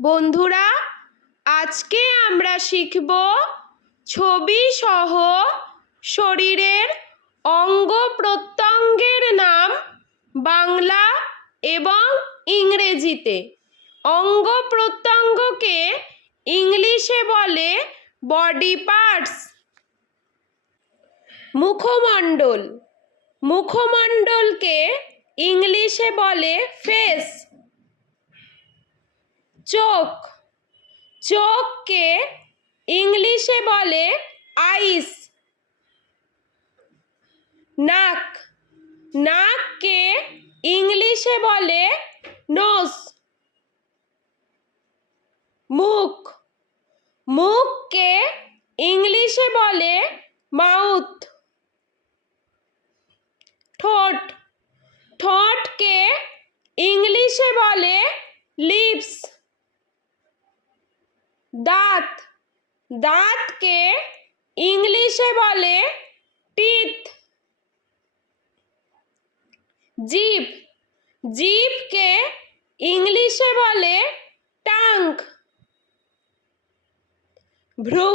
বন্ধুরা, আজকে আমরা শিখব ছবি সহ শরীরের অঙ্গ প্রত্যঙ্গের নাম বাংলা এবং ইংরেজিতে। অঙ্গ প্রত্যঙ্গকে ইংলিশে বলে বডি পার্টস। মুখমণ্ডল, মুখমণ্ডলকে ইংলিশে বলে ফেস। চোখ, চোখকে ইংলিশে বলে আইস। নাক, নাককে ইংলিশে বলে নোজ। মুখ, মুখকে ইংলিশে বলে মাউথ। ঠোঁট, ঠোঁটকে ইংলিশে বলে লিপস। দাঁত, দাঁতকে ইংলিশে বলে টিথ। জিভ, জিভকে ইংলিশে বলে টাং। ভ্রু,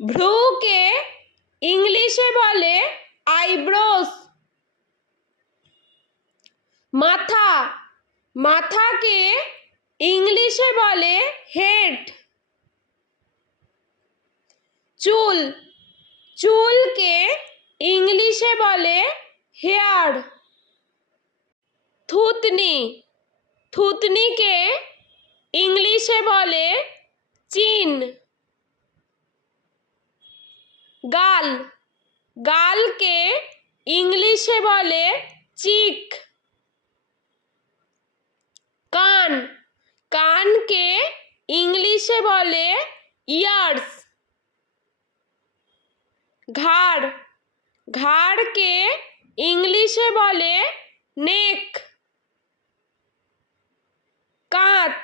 ভ্রুকে ইংলিশে বলে আইব্রোস। মাথা, মাথাকে ইংলিশে বলে হেড। চুল, চুলকে ইংলিশে বলে হেয়ার। থুতনি, থুতনিকে ইংলিশে বলে চিন। গাল, গালকে ইংলিশে বলে চিক। কান, কানকে ইংলিশে বলে ইয়ার্স। ঘাড়, ঘাড়কে ইংলিশে বলে নেক। কাঁধ,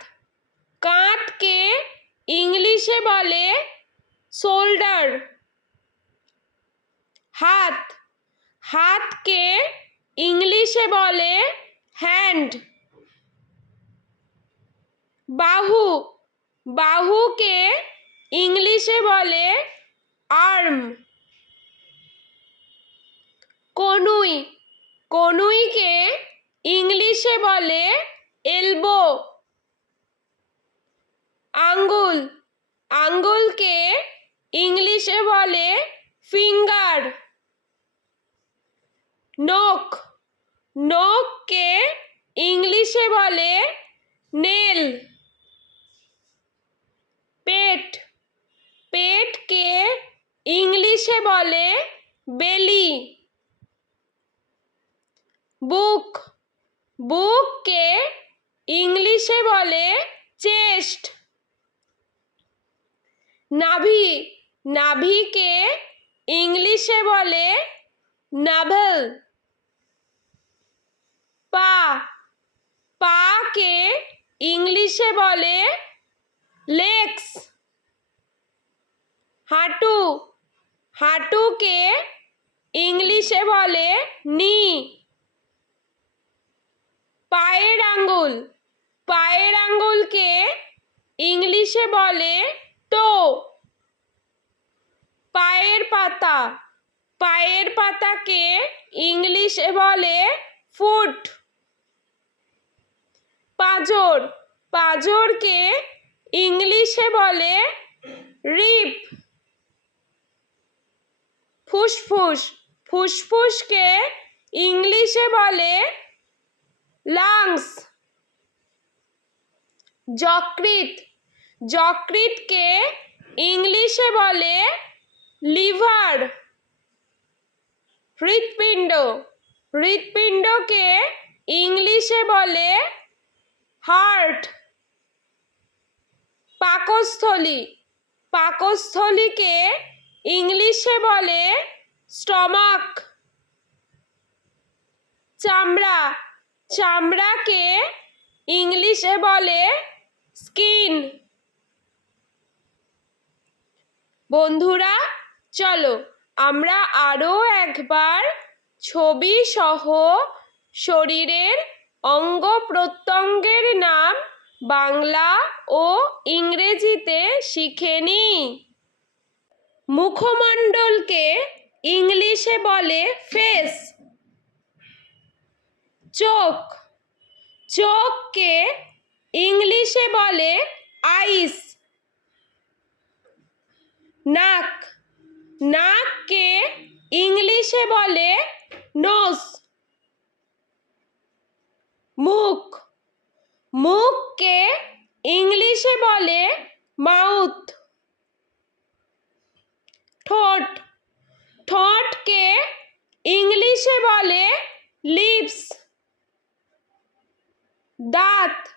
কাঁধকে ইংলিশে বলে শোল্ডার। হাত, হাতকে ইংলিশে বলে হ্যান্ড। বাহু, বাহুকে ইংলিশে বলে আর্ম। কনুই, কনুইকে ইংলিশে বলে এলবো। আঙ্গুল, আঙ্গুলকে ইংলিশে বলে ফিঙ্গার। নখ, নখকে ইংলিশে বলে নেল। পেট, পেটকে ইংলিশে বলে বেলি। বুক, বুককে ইংলিশে বলে চেস্ট। নাভি, নাভিকে ইংলিশে বলে নাভেল। পা, পাকে ইংলিশে বলে লেগস। হাঁটু, হাঁটুকে ইংলিশে বলে নি। পায়ের আঙ্গুল, পায়ের আঙ্গুলকে ইংলিশে বলে টো। পায়ের পাতা, পায়ের পাতাকে ইংলিশে বলে ফুট। পাঁজর, পাঁজরকে ইংলিশে বলে রিব। ফুসফুস, ফুসফুসকে ইংলিশে বলে লাংস। যকৃৎ, যকৃৎকে ইংলিশে বলে লিভার। হৃৎপিণ্ড, হৃৎপিণ্ডকে ইংলিশে বলে হার্ট। পাকস্থলী, পাকস্থলীকে ইংলিশে বলে স্টমাক। চামড়া, চামড়াকে ইংলিশে বলে স্কিন। বন্ধুরা, চলো আমরা আরও একবার ছবি সহ শরীরের অঙ্গ প্রত্যঙ্গের নাম বাংলা ও ইংরেজিতে শিখে নিই। মুখমণ্ডলকে ইংলিশে বলে ফেস। চোখ, চোখকে ইংলিশে বলে আইস। নাক, নাককে ইংলিশে বলে নোজ। মুখ, মুখকে ইংলিশে বলে মাউথ। ঠোঁট, ঠোঁটকে ইংলিশে বলে লিপস। দাঁত,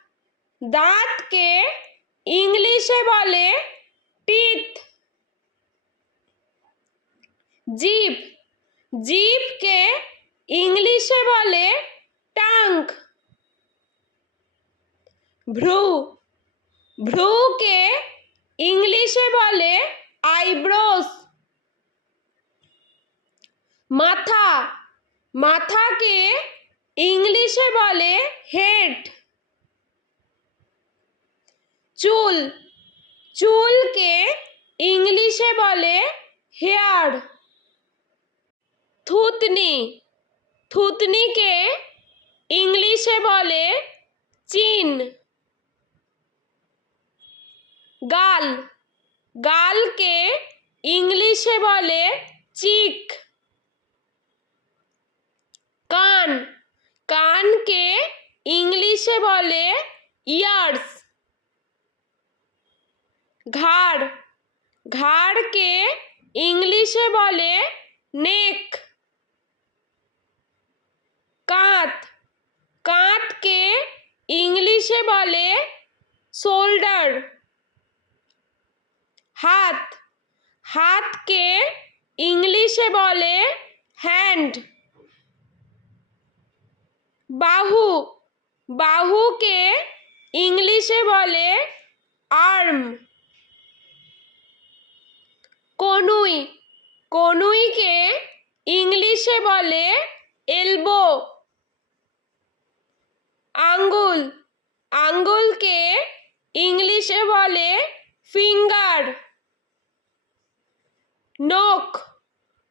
দাঁতকে ইংলিশে বলে টিথ। জিভ, জিভকে ইংলিশে বলে টাঙ্গ। ভ্রু, ভ্রুকে ইংলিশে বলে আইব্রোস। মাথা, মাথাকে ইংলিশে বলে হেড। চুল, চুলকে ইংলিশে বলে হেয়ার। থুতনি, থুতনিকে ইংলিশে বলে চিন। গাল, গালকে ইংলিশে বলে চিক। কান, কানকে ইংলিশে বলে ইয়ার্স। ঘাড়, ঘাড়কে ইংলিশে বলে নেক। কাঁধ, কাঁধকে ইংলিশে বলে শোল্ডার। হাত, হাতকে ইংলিশে বলে হ্যান্ড। বাহু, বাহুকে ইংলিশে বলে আর্ম। কনুই, কনুইকে ইংলিশে বলে এলবো। আঙ্গুল, আঙ্গুলকে ইংলিশে বলে ফিঙ্গার। নখ,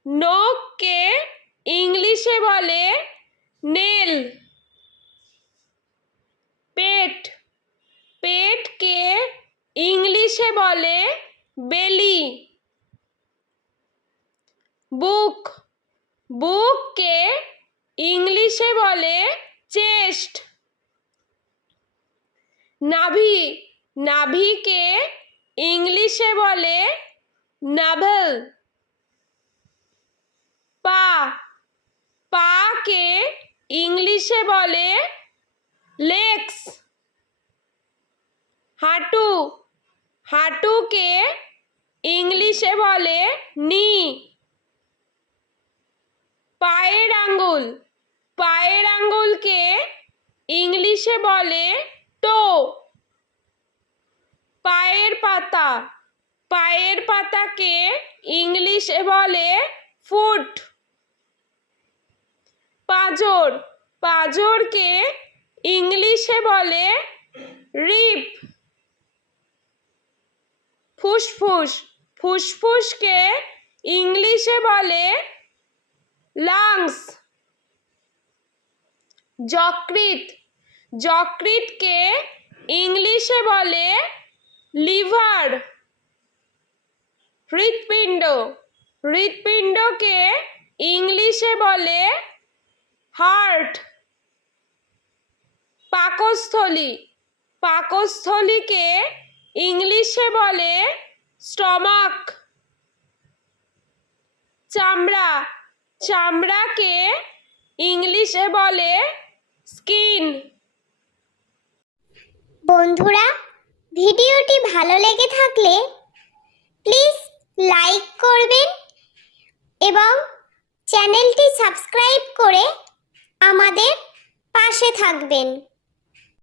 নখকে ইংলিশে বলে নেল। পেট, পেটকে ইংলিশে বলে বেলি। বুক, বুককে ইংলিশে বলে চেস্ট। নাভি, নাভিকে ইংলিশে বলে নাভেল। পা, পাকে ইংলিশে বলে লেগস। হাঁটু, হাঁটুকে ইংলিশে বলে নি। পায়ের আঙ্গুল, পায়ের আঙ্গুলকে ইংলিশে বলে টো। পায়ের পাতা, পায়ের পাতাকে ইংলিশে বলে ফুট। পাঁজর, পাঁজরকে ইংলিশে বলে রিপ। ফুসফুস, ফুসফুসকে ইংলিশে বলে লাংস। যকৃৎ, যকৃৎকে ইংলিশে বলে লিভার। হৃৎপিণ্ড, হৃৎপিণ্ডকে ইংলিশে বলে হার্ট। পাকস্থলী, পাকস্থলীকে ইংলিশে বলে স্টমাক। চামড়া, চামড়াকে ইংলিশে বলে স্কিন। বন্ধুরা, ভিডিওটি ভালো লেগে থাকলে প্লিজ লাইক করবেন এবং চ্যানেলটি সাবস্ক্রাইব করে আমাদের পাশে থাকবেন।